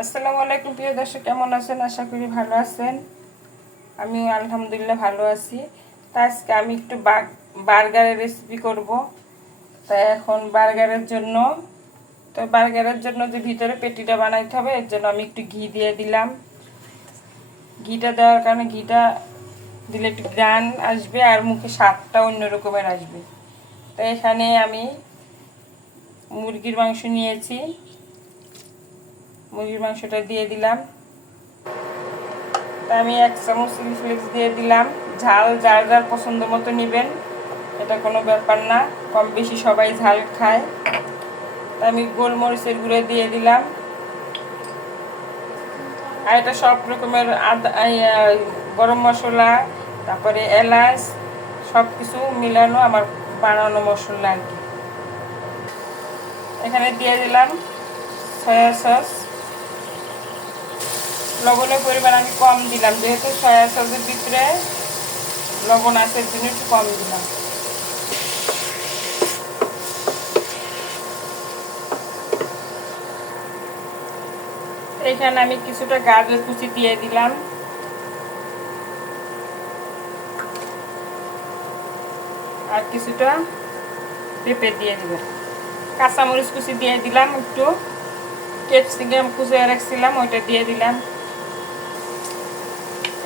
আসসালামু আলাইকুম, প্রিয় দর্শক, কেমন আছেন? আশা করি ভালো আছেন। আমি আলহামদুলিল্লাহ ভালো আছি। তা আজকে আমি একটু বার্গারের রেসিপি করব। তা এখন বার্গারের জন্য তো বার্গারের জন্য যে ভিতরে পেটিটা বানাইতে হবে, এর জন্য আমি একটু ঘি দিয়ে দিলাম। ঘিটা দেওয়ার কারণে ঘিটা দিলে একটু গ্রান আসবে আর মুখে স্বাদটা অন্য রকমের আসবে। তো এখানে আমি মুরগির মাংস নিয়েছি। মুরগির মাংসটা দিয়ে দিলাম। আমি এক চামচ চিলি ফ্লেক্স দিয়ে দিলাম। ঝাল যার যার পছন্দ মতো নেবেন, এটা কোনো ব্যাপার না। কম বেশি সবাই ঝাল খায়। তা আমি গোলমরিচের গুঁড়ো দিয়ে দিলাম। আর এটা সব রকমের আদা গরম মশলা, তারপরে এলাচ সব কিছু মিলানো আমার বানানো মশলা আর কি। এখানে দিয়ে দিলাম সয়া সস। লবণের পরিমাণ আমি কম দিলাম। যেহেতু সয়া সসের ভিতরে লবণ আছে জন্য একটু কম দিলাম। এখানে আমি কিছুটা গাজর কুচি দিয়ে দিলাম। আর কিছুটা পেঁপে দিয়ে দিলাম। কাঁচামরিচ কুচি দিয়ে দিলাম একটু। ক্যাপসিকাম কুচিয়ে রাখছিলাম, ওইটা দিয়ে দিলাম।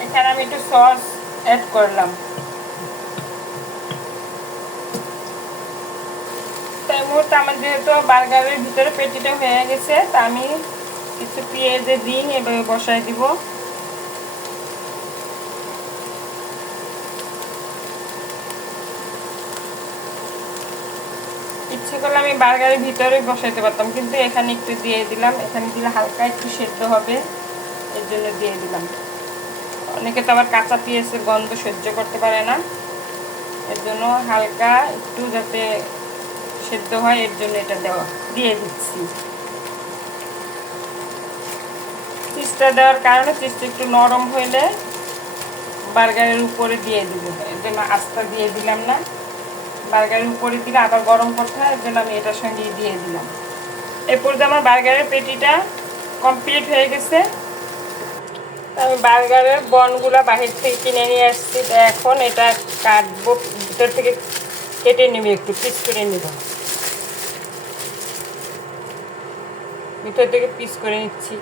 এখানে আমি একটু সস অ্যাড করলাম। তাই মুহূর্তে আমার যেহেতু বার্গারের ভিতরে পেটিটা হয়ে গেছে, তা আমি কিছু পেঁয়াজের দিন এভাবে বসাই দিব। ইচ্ছে করলে আমি বার্গারের ভিতরে বসাইতে পারতাম, কিন্তু এখানে একটু দিয়ে দিলাম। এখানে দিলে হালকা একটু সেদ্ধ হবে, এর জন্য দিয়ে দিলাম। অনেকে তো আবার কাঁচা পেঁয়াজের গন্ধ সহ্য করতে পারে না। এর জন্য হালকা একটু যাতে সেদ্ধ হয়, এর জন্য এটা দেওয়া, দিয়ে দিচ্ছি। চিজটা দেওয়ার কারণে চিজটা একটু নরম হইলে বার্গারের উপরে দিয়ে দিব। এর জন্য আস্তা দিয়ে দিলাম না। বার্গারের উপরে দিলে আবার গরম করতে হয়, এর জন্য আমি এটার সঙ্গে দিয়ে দিলাম। এরপর যে আমার বার্গারের পেটিটা কমপ্লিট হয়ে গেছে আমি বার্গারের বনগুলো বাহির থেকে কিনে নিয়ে আসছি। এখন এটা কাটবো, ভিতর থেকে কেটে নেবে একটু, পিস করে নেব। ভিতর থেকে পিস করে নিচ্ছি।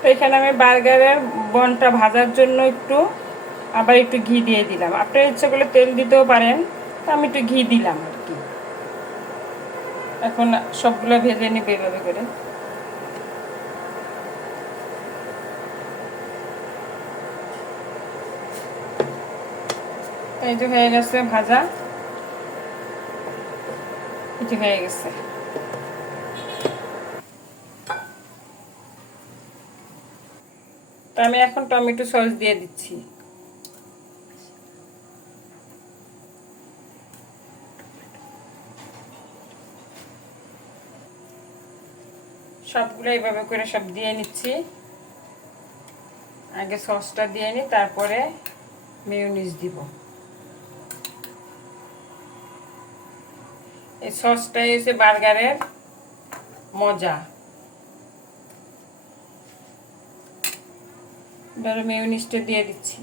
তো এখানে আমি বার্গারের বনটা ভাজার জন্য একটু, আবার একটু ঘি দিয়ে দিলাম। আপনার ইচ্ছা করলে তেল দিতেও পারেন, তো আমি একটু ঘি দিলাম। এখন সবগুলো ভেজে নিবে এভাবে করে। এই যে হয়ে গেছে ভাজা। এটি হয়ে গেছে। আমি এখন টমেটো সস দিয়ে দিচ্ছি। সবগুলো এইভাবে করে সব দিয়ে নিচ্ছি। আগে সসটা দিয়ে নিই তারপরে মেয়নিজ দিব। এই সসটাই হচ্ছে বার্গারের মজা। ধরো মেয়নিজটা দিয়ে দিচ্ছি।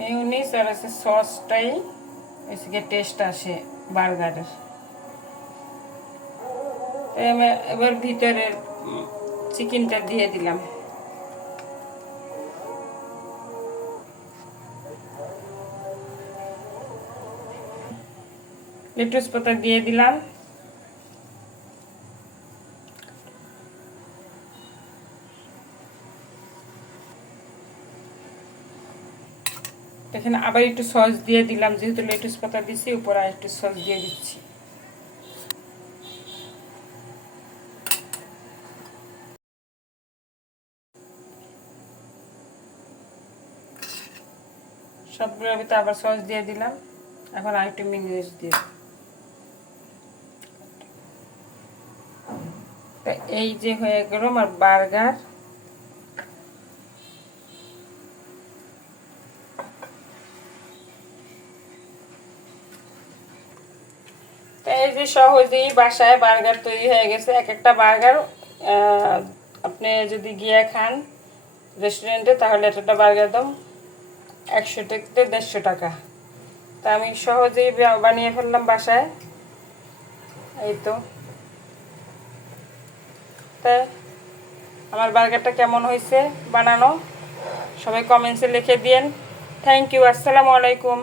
মেয়নিজ আর আছে সসটাই এসে টেস্ট আসে বার্গারের এবার ভিতরে চিকেনটা দিয়ে দিলাম। লেটুস পাতা দিয়ে দিলাম। এখানে আবার একটু সস দিয়ে দিলাম, যেহেতু লেটুস পাতা দিছি, উপর আর একটু সস দিয়ে দিচ্ছি। সবগুলোর ভিতরে আবার সস দিয়ে দিলাম। এখন আর একটু মিনিস দিয়ে এই যে হয়ে গেল আমার বার্গার। এই যে সহজেই বাসায় বার্গার তৈরি হয়ে গেছে, এক একটা বার্গার আপনি যদি গিয়ে খান রেস্টুরেন্টে, তাহলে একটা বার্গার দাম একশো থেকে দেড়শো টাকা। তা আমি সহজেই বানিয়ে ফেললাম বাসায়। এই তো। তা আমার বার্গারটা কেমন হয়েছে বানানো? সবাই কমেন্টসে লিখে দিয়েন। থ্যাংক ইউ আসসালামু আলাইকুম।